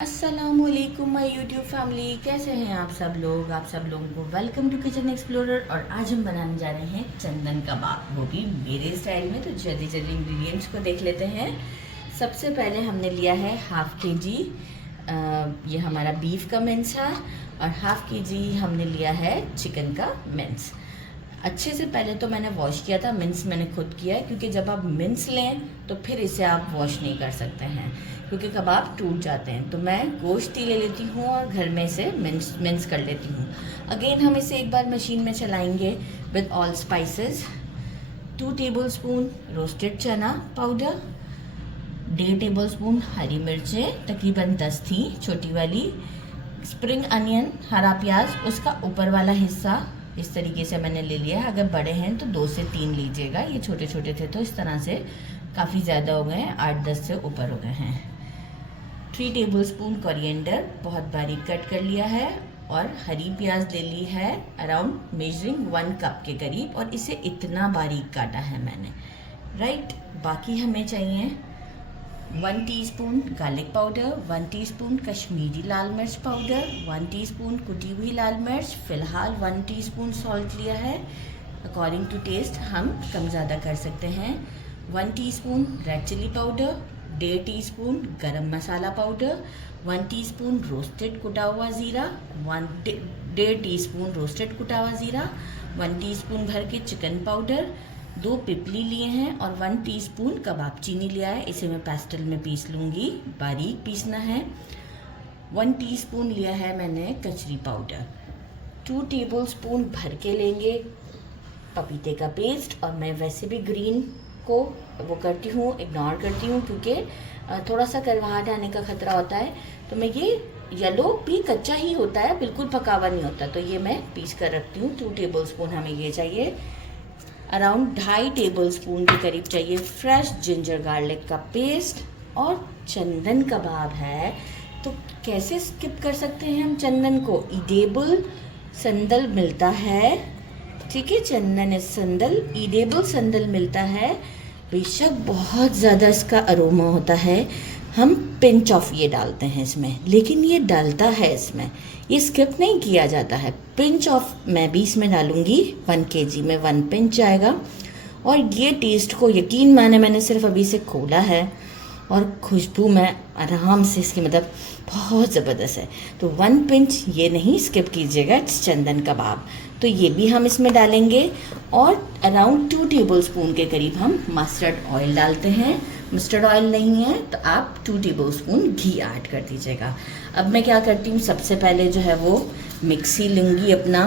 अस्सलामुअलैकुम my YouTube family, कैसे हैं आप सब लोग। आप सब लोगों को वेलकम टू किचन एक्सप्लोरर। और आज हम बनाने जा रहे हैं चंदन कबाब, वो भी मेरे स्टाइल में। तो जल्दी जल्दी इंग्रेडिएंट्स को देख लेते हैं। सबसे पहले हमने लिया है हाफ के जी ये हमारा बीफ का मिंस है, और हाफ के जी हमने लिया है चिकन का मिंस। अच्छे से पहले तो मैंने वॉश किया था, मिंस मैंने खुद किया है, क्योंकि जब आप मिंस लें तो फिर इसे आप वॉश नहीं कर सकते हैं, क्योंकि कबाब टूट जाते हैं। तो मैं गोश्त ही ले लेती हूँ और घर में इसे मिंस कर लेती हूँ। अगेन हम इसे एक बार मशीन में चलाएंगे with all spices. 2 tablespoon roasted चना पाउडर, 1.5 टेबलस्पून हरी मिर्चें, तकरीबन 10 थी छोटी वाली। स्प्रिंग अनियन, हरा प्याज, उसका ऊपर वाला हिस्सा इस तरीके से मैंने ले लिया है। अगर बड़े हैं तो 2 से 3 लीजिएगा, ये छोटे छोटे थे तो इस तरह से काफ़ी ज़्यादा हो गए हैं, 8-10 से ऊपर हो गए हैं। 3 टेबलस्पून कोरिएंडर बहुत बारीक कट कर लिया है, और हरी प्याज ले ली है अराउंड मेजरिंग 1 कप के करीब, और इसे इतना बारीक काटा है मैंने, राइट। बाकी हमें चाहिए 1 teaspoon garlic powder, 1 teaspoon Kashmiri लाल मिर्च पाउडर, 1 टीस्पून कुटी हुई लाल मिर्च। फ़िलहाल 1 टीस्पून सॉल्ट लिया है, अकॉर्डिंग टू टेस्ट हम कम ज़्यादा कर सकते हैं। 1 teaspoon red chilli powder, 1.5 teaspoon garam masala powder, 1 teaspoon roasted कुटा हुआ ज़ीरा, 1.5 टीस्पून रोस्टेड कुटा हुआ ज़ीरा, 1 टीस्पून भर के चिकन पाउडर, 2 पिपली लिए हैं, और 1 टीस्पून कबाब चीनी लिया है। इसे मैं पेस्टल में पीस लूँगी, बारीक पीसना है। 1 टीस्पून लिया है मैंने कचरी पाउडर। 2 टेबलस्पून भर के लेंगे पपीते का पेस्ट, और मैं वैसे भी ग्रीन को वो करती हूँ, इग्नोर करती हूँ, क्योंकि थोड़ा सा करवाहट आने का खतरा होता है। तो मैं ये येलो भी कच्चा ही होता है, बिल्कुल पका हुआ नहीं होता, तो ये मैं पीस कर रखती हूँ। 2 टेबलस्पून हमें ये चाहिए। अराउंड 2.5 टेबलस्पून के करीब चाहिए फ्रेश जिंजर गार्लिक का पेस्ट। और चंदन कबाब है तो कैसे स्किप कर सकते हैं हम चंदन को। ईडेबल संदल मिलता है, ठीक है, चंदन संदल, ईडेबल संदल मिलता है। बेशक बहुत ज़्यादा इसका अरोमा होता है, हम पिंच ऑफ ये डालते हैं इसमें, लेकिन ये डालता है इसमें, ये स्किप नहीं किया जाता है। पिंच ऑफ मैं भी इसमें डालूंगी, 1 kg में 1 पिंच आएगा। और ये टेस्ट को यकीन माने, मैंने सिर्फ अभी से खोला है और खुशबू में आराम से इसकी मतलब बहुत ज़बरदस्त है। तो 1 पिंच ये नहीं स्किप कीजिएगा, चंदन कबाब। तो ये भी हम इसमें डालेंगे। और अराउंड 2 टेबलस्पून के करीब हम मस्टर्ड ऑयल डालते हैं। मस्टर्ड ऑयल नहीं है तो आप 2 टेबलस्पून घी ऐड कर दीजिएगा। अब मैं क्या करती हूँ, सबसे पहले जो है वो मिक्सी लूँगी अपना,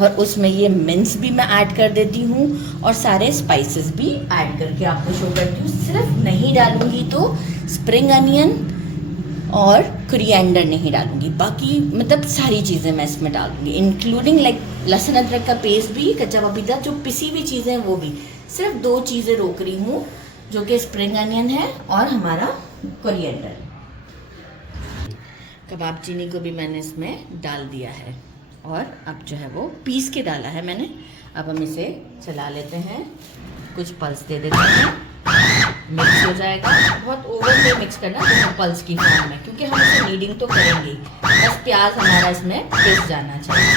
और उसमें ये मिंस भी मैं ऐड कर देती हूँ, और सारे स्पाइसेस भी ऐड करके आपको शो करती हूँ। सिर्फ नहीं डालूँगी तो स्प्रिंग अनियन और कोरिएंडर नहीं डालूँगी, बाकी मतलब सारी चीज़ें मैं इसमें डाल दूँगी, इंक्लूडिंग लाइक लहसुन अदरक का पेस्ट भी, कच्चा पपीता, जो पिसी हुई चीज़ें हैं वो भी। सिर्फ 2 चीज़ें रोक रही हूँ, जो कि स्प्रिंग अनियन है और हमारा कोरिएंडर। कबाब चीनी को भी मैंने इसमें डाल दिया है, और अब जो है वो पीस के डाला है मैंने। अब हम इसे चला लेते हैं, कुछ पल्स दे देते हैं, मिक्स हो जाएगा। बहुत ओवर में मिक्स करना, तो पल्स की फॉर्म में, क्योंकि हम इसे नीडिंग तो करेंगे, बस प्याज हमारा इसमें पिस जाना चाहिए।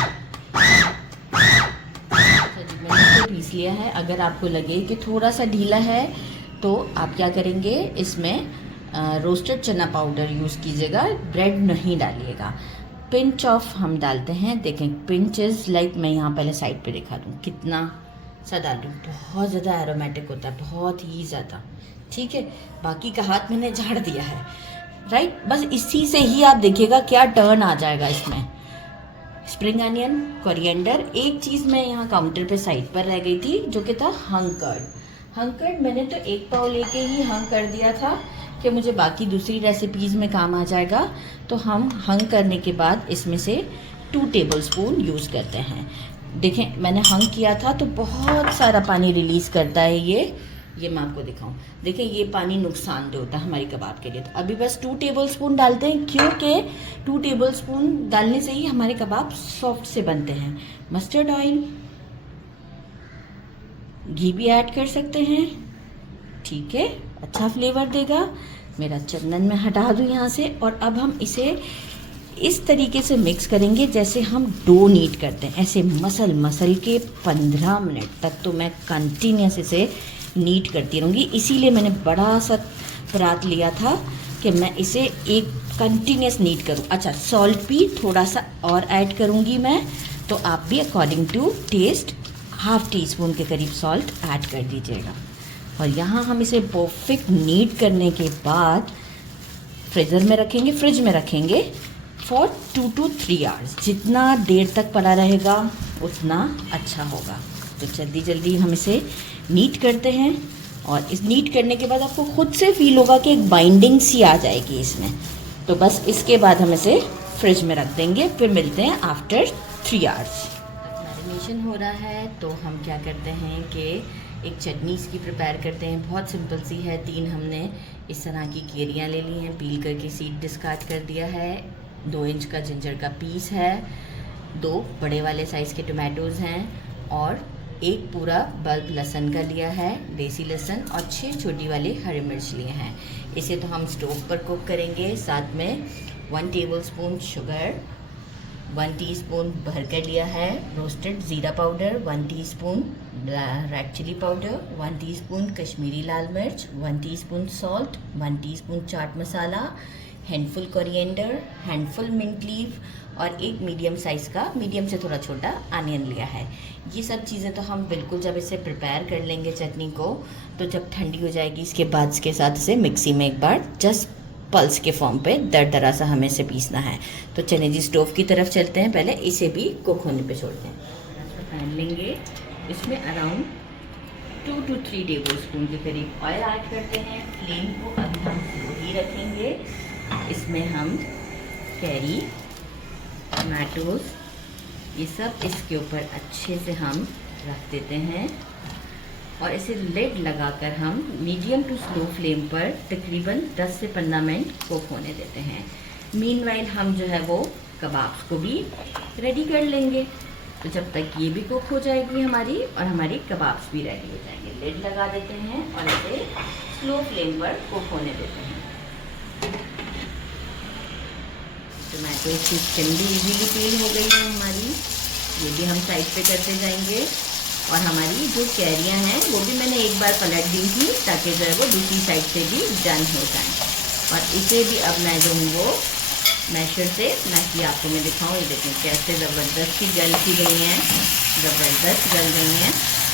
अच्छा जी, मैंने इसे पीस लिया है। अगर आपको लगे कि थोड़ा सा ढीला है तो आप क्या करेंगे, इसमें रोस्टेड चना पाउडर यूज़ कीजिएगा, ब्रेड नहीं डालिएगा। पिंच ऑफ हम डालते हैं, देखें पिंच इज़ लाइक, मैं यहाँ पहले साइड पे दिखा दूँ कितना सा डालूँ। बहुत ज़्यादा एरोमेटिक होता है, बहुत ही ज़्यादा, ठीक है। बाकी का हाथ मैंने झाड़ दिया है, राइट। बस इसी से ही आप देखिएगा क्या टर्न आ जाएगा इसमें। Spring onion, coriander. एक चीज़ मैं यहाँ काउंटर पे साइड पर रह गई थी, जो कि था हंग कर्ड। हंग कर्ड मैंने तो 1 पाव लेके ही हंग कर दिया था कि मुझे बाकी दूसरी रेसिपीज़ में काम आ जाएगा। तो हम हंग करने के बाद इसमें से 2 टेबलस्पून यूज़ करते हैं। देखें मैंने हंग किया था तो बहुत सारा पानी रिलीज़ करता है ये मैं आपको दिखाऊं। देखें ये पानी नुकसानदेह होता है हमारी कबाब के लिए। तो अभी बस 2 टेबलस्पून डालते हैं, क्योंकि 2 टेबलस्पून डालने से ही हमारे कबाब सॉफ्ट से बनते हैं। मस्टर्ड ऑयल, घी भी ऐड कर सकते हैं, ठीक है, अच्छा फ्लेवर देगा। मेरा चंदन मैं हटा दूँ यहाँ से। और अब हम इसे इस तरीके से मिक्स करेंगे जैसे हम डो नीट करते हैं, ऐसे मसल मसल के 15 मिनट तक तो मैं कंटिन्यूस इसे नीट करती रहूँगी। इसीलिए मैंने बड़ा सा परात लिया था कि मैं इसे एक कंटिन्यूस नीट करूँ। अच्छा, सॉल्ट भी थोड़ा सा और ऐड करूँगी मैं, तो आप भी according to taste half teaspoon के करीब सॉल्ट ऐड कर दीजिएगा। और यहाँ हम इसे परफेक्ट नीट करने के बाद फ्रिज में रखेंगे फॉर 2 to 3 आवर्स। जितना देर तक पड़ा रहेगा उतना अच्छा होगा। तो जल्दी जल्दी हम इसे नीट करते हैं। और इस नीट करने के बाद आपको खुद से फील होगा कि एक बाइंडिंग सी आ जाएगी इसमें। तो बस इसके बाद हम इसे फ्रिज में रख देंगे, फिर मिलते हैं आफ्टर 3 आवर्स। मैरिनेशन हो रहा है तो हम क्या करते हैं कि एक चटनी इसकी प्रिपेयर करते हैं। बहुत सिंपल सी है। 3 हमने इस तरह की केरियाँ ले ली हैं, पील करके सीड डिस्कार्ड कर दिया है। 2 इंच का जिंजर का पीस है, 2 बड़े वाले साइज़ के टोमेटोज़ हैं और 1 पूरा बल्ब लहसुन का लिया है, देसी लहसुन, और 6 छोटी वाली हरी मिर्च लिए हैं। इसे तो हम स्टोव पर कुक करेंगे। साथ में 1 टेबलस्पून शुगर, 1 टीस्पून भर कर लिया है रोस्टेड ज़ीरा powder, 1 teaspoon red chilli powder, 1 teaspoon Kashmiri लाल मिर्च, 1 teaspoon salt, 1 teaspoon chaat masala, handful coriander, handful mint leaf और 1 मीडियम साइज़ का, मीडियम से थोड़ा छोटा अनियन लिया है। ये सब चीज़ें तो हम बिल्कुल जब इसे प्रिपेयर कर लेंगे चटनी को, तो जब ठंडी हो जाएगी इसके बाद इसके साथ इसे मिक्सी में एक बार जस्ट पल्स के फॉर्म पे दरदरा सा हमें इसे पीसना है। तो चलिए जी स्टोव की तरफ चलते हैं। पहले इसे भी कुक होने पे छोड़ते हैं। पैन लेंगे, इसमें अराउंड 2 to 3 टेबलस्पून के करीब ऑयल ऐड करते हैं। फ्लेम को अभी हम स्लो ही रखेंगे। इसमें हम कैरी, टमाटोज, ये सब इसके ऊपर अच्छे से हम रख देते हैं और इसे लिड लगाकर हम मीडियम टू स्लो फ्लेम पर तकरीबन 10 से 15 मिनट कुक होने देते हैं। मीनवाइल हम जो है वो कबाब्स को भी रेडी कर लेंगे। तो जब तक ये भी कुक हो जाएगी हमारी और हमारी कबाब्स भी रेडी हो जाएंगे। लिड लगा देते हैं और इसे स्लो फ्लेम पर कुक होने देते हैं। टमाटो की स्किन भी इजीली पील हो गई है हमारी, ये भी हम साइड पे करते जाएंगे। और हमारी जो कैरियाँ हैं वो भी मैंने एक बार पलट दी थी ताकि जो है वो दूसरी साइड से भी डन हो जाए। और इसे भी अब मैं जो हूँ वो मैशर से मैश आपको मैं दिखाऊँ। ये देखें कैसे ज़बरदस्त गल की गई हैं, ज़बरदस्त गल गई हैं।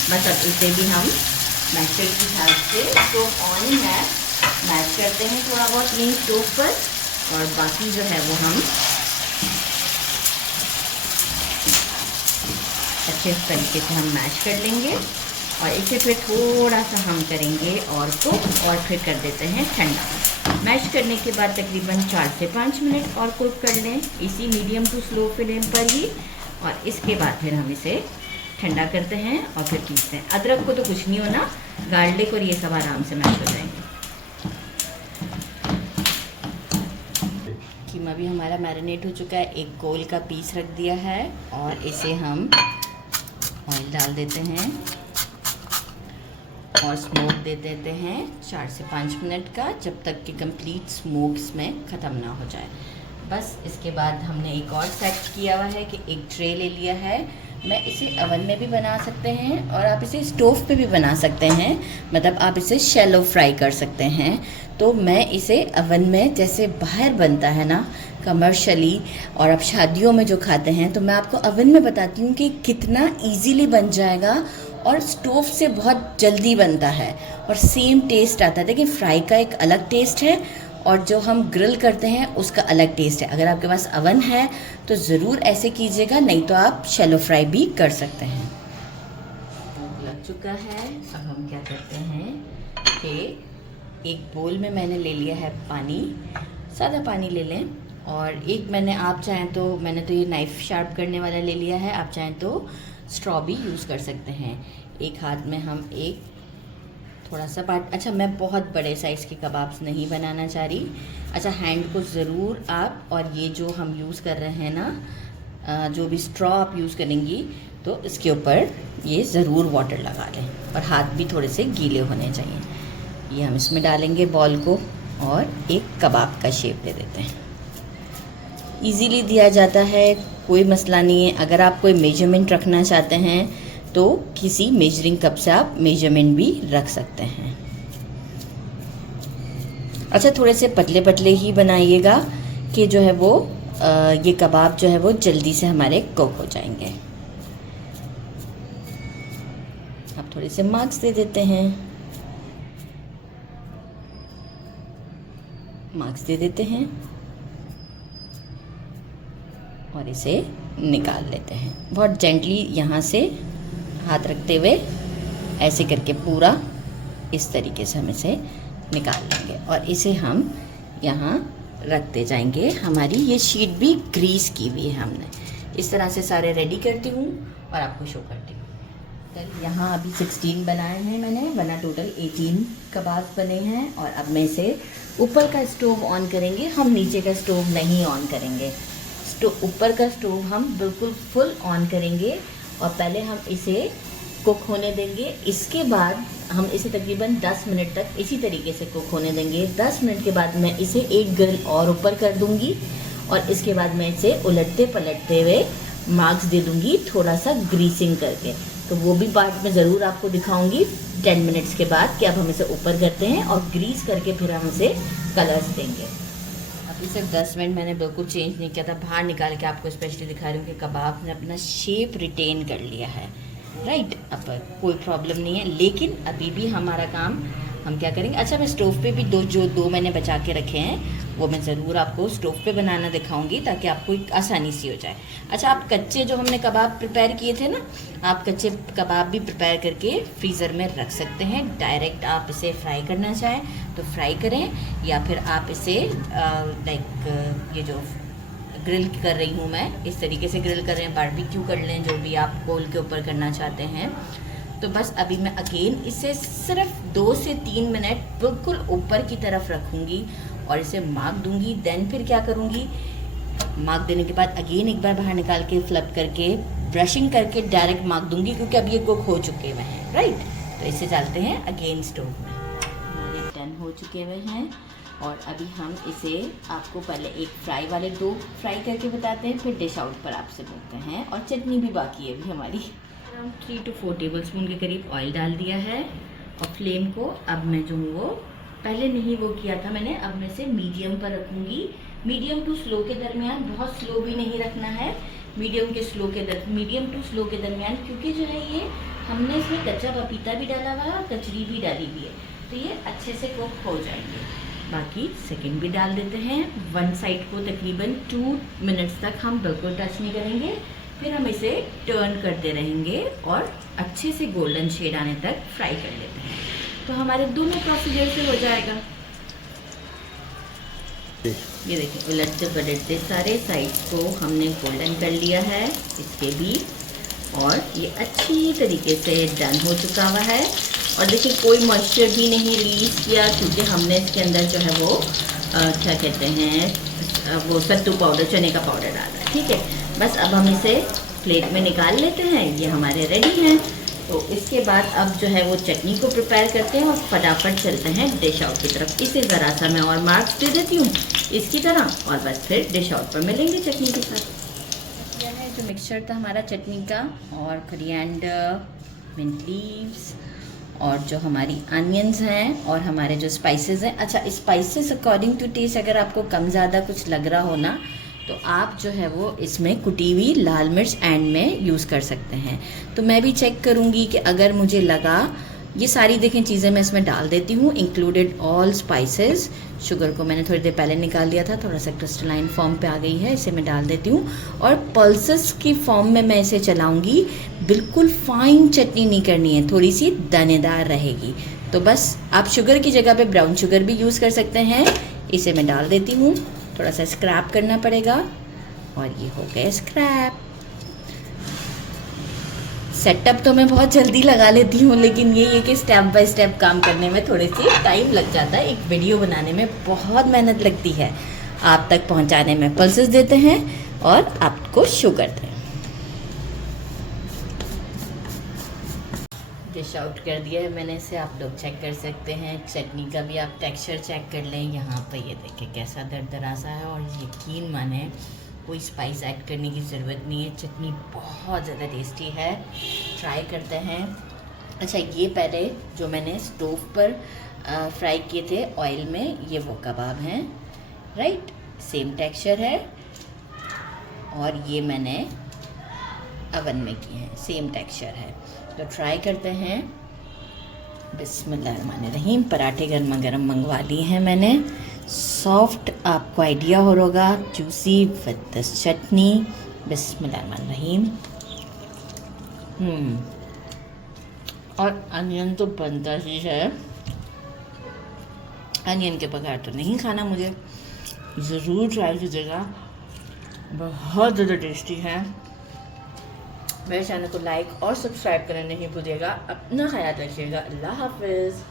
बस अब इसे भी हम मैशर की हेल्प से स्टोव ऑन है मैश करते हैं थोड़ा बहुत यहीं स्टोव पर, और बाकी जो है वो हम अच्छे तरीके से हम मैश कर लेंगे। और इसे फिर थोड़ा सा हम करेंगे और कुक, और फिर कर देते हैं ठंडा। मैश करने के बाद तकरीबन 4 से 5 मिनट और कुक कर लें इसी मीडियम टू स्लो फ्लेम पर ही। और इसके बाद फिर हम इसे ठंडा करते हैं और फिर पीसते हैं। अदरक को तो कुछ नहीं होना, गार्लिक और ये सब आराम से मैश हो जाएंगे। कीमा भी हमारा मैरिनेट हो चुका है। एक कोल का पीस रख दिया है और इसे हम ऑयल डाल देते हैं और स्मोक दे देते हैं 4 से 5 मिनट का, जब तक कि कंप्लीट स्मोक इसमें ख़त्म ना हो जाए। बस इसके बाद हमने एक और सेट किया हुआ है कि एक ट्रे ले लिया है। मैं इसे ओवन में भी बना सकते हैं और आप इसे स्टोव पे भी बना सकते हैं, मतलब आप इसे शैलो फ्राई कर सकते हैं। तो मैं इसे ओवन में, जैसे बाहर बनता है ना कमर्शियली और आप शादियों में जो खाते हैं, तो मैं आपको ओवन में बताती हूँ कि कितना इजीली बन जाएगा और स्टोव से बहुत जल्दी बनता है और सेम टेस्ट आता है। देखिए फ्राई का एक अलग टेस्ट है और जो हम ग्रिल करते हैं उसका अलग टेस्ट है। अगर आपके पास ओवन है तो ज़रूर ऐसे कीजिएगा, नहीं तो आप शैलो फ्राई भी कर सकते हैं। लग चुका है। अब हम क्या करते हैं कि एक बोल में मैंने ले लिया है पानी, सादा पानी ले लें। और एक आप चाहें तो, मैंने तो ये नाइफ़ शार्प करने वाला ले लिया है, आप चाहें तो स्ट्रॉ भी यूज़ कर सकते हैं। एक हाथ में हम एक थोड़ा सा अच्छा, मैं बहुत बड़े साइज़ के कबाब्स नहीं बनाना चाह रही। अच्छा, हैंड को ज़रूर आप, और ये जो हम यूज़ कर रहे हैं ना, जो भी स्ट्रॉ आप यूज़ करेंगी तो इसके ऊपर ये ज़रूर वाटर लगा लें और हाथ भी थोड़े से गीले होने चाहिए। ये हम इसमें डालेंगे बॉल को और एक कबाब का शेप दे देते हैं। इजीली दिया जाता है, कोई मसला नहीं है। अगर आप कोई मेजरमेंट रखना चाहते हैं तो किसी मेजरिंग कप से आप मेजरमेंट भी रख सकते हैं। अच्छा, थोड़े से पतले पतले ही बनाइएगा कि जो है वो ये कबाब जो है वो जल्दी से हमारे कुक हो जाएंगे। अब थोड़े से मार्क्स दे देते हैं, मार्क्स दे देते हैं और इसे निकाल लेते हैं। बहुत जेंटली यहाँ से हाथ रखते हुए ऐसे करके पूरा इस तरीके से हम इसे निकाल लेंगे और इसे हम यहाँ रखते जाएंगे। हमारी ये शीट भी ग्रीस की हुई है हमने। इस तरह से सारे रेडी करती हूँ और आपको शो करती हूँ। तो यहाँ अभी 16 बनाए हैं मैंने, वरना टोटल 18 कबाब बने हैं। और अब मैं इसे ऊपर का स्टोव ऑन करेंगे, हम नीचे का स्टोव नहीं ऑन करेंगे। ऊपर का स्टोव हम बिल्कुल फुल ऑन करेंगे और पहले हम इसे कुक होने देंगे। इसके बाद हम इसे तकरीबन 10 मिनट तक इसी तरीके से कुक होने देंगे। 10 मिनट के बाद मैं इसे एक ग्रिल और ऊपर कर दूंगी और इसके बाद मैं इसे उलटते पलटते हुए मार्क्स दे दूंगी, थोड़ा सा ग्रीसिंग करके। तो वो भी पार्ट में ज़रूर आपको दिखाऊंगी 10 मिनट्स के बाद कि अब हम इसे ऊपर करते हैं और ग्रीस करके फिर हम इसे कलर्स देंगे। अभी सिर्फ 10 मिनट मैंने बिल्कुल चेंज नहीं किया था, बाहर निकाल के आपको स्पेशली दिखा रही हूँ कि कबाब ने अपना शेप रिटेन कर लिया है। राइट, अब कोई प्रॉब्लम नहीं है, लेकिन अभी भी हमारा काम हम क्या करेंगे। अच्छा, मैं स्टोव पे भी दो मैंने बचा के रखे हैं, वो मैं ज़रूर आपको स्टोव पे बनाना दिखाऊंगी ताकि आपको एक आसानी सी हो जाए। अच्छा, आप कच्चे जो हमने कबाब प्रिपेयर किए थे ना, आप कच्चे कबाब भी प्रिपेयर करके फ्रीज़र में रख सकते हैं। डायरेक्ट आप इसे फ्राई करना चाहें तो फ्राई करें, या फिर आप इसे ये जो ग्रिल कर रही हूँ मैं, इस तरीके से ग्रिल कर रहे हैं, बारबेक्यू कर लें, जो भी आप कोल के ऊपर करना चाहते हैं। तो बस अभी मैं अगेन इसे सिर्फ 2 से 3 मिनट बिल्कुल ऊपर की तरफ रखूँगी और इसे मार्क दूंगी। देन फिर क्या करूँगी, मार्क देने के बाद अगेन एक बार बाहर निकाल के फ्लिप करके ब्रशिंग करके डायरेक्ट मार्क दूंगी, क्योंकि अब ये कुक हो चुके हुए हैं। राइट, तो इसे डालते हैं अगेन स्टोव में। ये डन हो चुके हुए हैं और अभी हम इसे आपको पहले एक फ्राई वाले 2 फ्राई करके बताते हैं, फिर डिश आउट पर आपसे बोलते हैं। और चटनी भी बाकी है अभी हमारी। 3 to 4 टेबलस्पून के करीब ऑयल डाल दिया है और फ्लेम को अब मैं जो हूँ वो पहले नहीं वो किया था मैंने, अब मैं इसे मीडियम पर रखूँगी। मीडियम टू स्लो के दरमियान, बहुत स्लो भी नहीं रखना है, मीडियम टू स्लो के दरमियान, क्योंकि जो है ये हमने इसमें कच्चा पपीता भी डाला हुआ है और कचरी भी डाली हुई है, तो ये अच्छे से कुक हो जाएंगे। बाकी सेकंड भी डाल देते हैं। वन साइड को तकरीबन 2 मिनट्स तक हम बिल्कुल टच नहीं करेंगे, फिर हम इसे टर्न करते रहेंगे और अच्छे से गोल्डन शेड आने तक फ्राई कर लेते हैं। तो हमारे दोनों प्रोसीजर से हो जाएगा। ये देखिए, उलटते पलटते सारे साइड्स को हमने गोल्डन कर लिया है इसके भी, और ये अच्छी तरीके से डन हो चुका हुआ है। और देखिए, कोई मॉइस्चर भी नहीं रिलीज़ किया, क्योंकि हमने इसके अंदर जो है वो क्या कहते हैं, वो सत्तू पाउडर, चने का पाउडर डाला है। ठीक है, बस अब हम इसे प्लेट में निकाल लेते हैं। ये हमारे रेडी हैं। तो इसके बाद अब जो है वो चटनी को प्रिपेयर करते हैं और फटाफट चलते हैं डिश आउट की तरफ। इसे ज़रा सा मैं और मार्क्स दे देती हूँ इसकी तरह, और बस फिर डिश आउट पर मिलेंगे चटनी के साथ। यह है जो मिक्सचर था हमारा चटनी का, और कोरिएंडर, मिंट लीव्स, और जो हमारी अनियंस हैं, और हमारे जो स्पाइसेस हैं। अच्छा, स्पाइसेस अकॉर्डिंग टू टेस्ट, अगर आपको कम ज़्यादा कुछ लग रहा हो ना, तो आप जो है वो इसमें कुटी हुई लाल मिर्च एंड में यूज़ कर सकते हैं। तो मैं भी चेक करूँगी कि अगर मुझे लगा, ये सारी देखें चीज़ें मैं इसमें डाल देती हूँ, इंक्लूडेड ऑल स्पाइसेस। शुगर को मैंने थोड़ी देर पहले निकाल लिया था, थोड़ा सा क्रिस्टलाइन फॉर्म पे आ गई है, इसे मैं डाल देती हूँ। और पल्सेस की फॉर्म में मैं इसे चलाऊँगी, बिल्कुल फाइन चटनी नहीं करनी है, थोड़ी सी दानेदार रहेगी। तो बस आप शुगर की जगह पे ब्राउन शुगर भी यूज़ कर सकते हैं। इसे मैं डाल देती हूँ, थोड़ा सा स्क्रैप करना पड़ेगा, और ये हो गया स्क्रैप। सेटअप तो मैं बहुत जल्दी लगा लेती हूँ, लेकिन ये है कि स्टेप बाय स्टेप काम करने में थोड़े से टाइम लग जाता है। एक वीडियो बनाने में बहुत मेहनत लगती है, आप तक पहुँचाने में पल्सेस देते हैं और आपको शो करते हैं। डिश डिश आउट कर दिया है मैंने इसे, आप लोग चेक कर सकते हैं। चटनी का भी आप टेक्सचर चेक कर लें। यहाँ पर ये देखिए कैसा दरदरा सा है, और यकीन माने कोई स्पाइस ऐड करने की ज़रूरत नहीं है। चटनी बहुत ज़्यादा टेस्टी है, ट्राई करते हैं। अच्छा, ये पहले जो मैंने स्टोव पर फ्राई किए थे ऑयल में, ये वो कबाब हैं, राइट, सेम टेक्सचर है। और ये मैंने अवन में किए हैं, सेम टेक्सचर है। तो ट्राई करते हैं। बिस्मिल्लाहिर्रहमानिर्रहीम। पराठे गर्मा गर्म मंगवा लिए हैं मैंने, सॉफ्ट, आपको आइडिया हो होगा, जूसी विद दिस चटनी। बिस्मिल्लाहिर्रहमानिर्रहीम। और अनियन तो बनता ही है, अनियन के बगैर तो नहीं खाना मुझे। ज़रूर ट्राई कीजिएगा, बहुत ज़्यादा टेस्टी है। मेरे चैनल को लाइक और सब्सक्राइब करना नहीं भूलिएगा। अपना ख्याल रखिएगा। अल्लाह हाफ़िज़।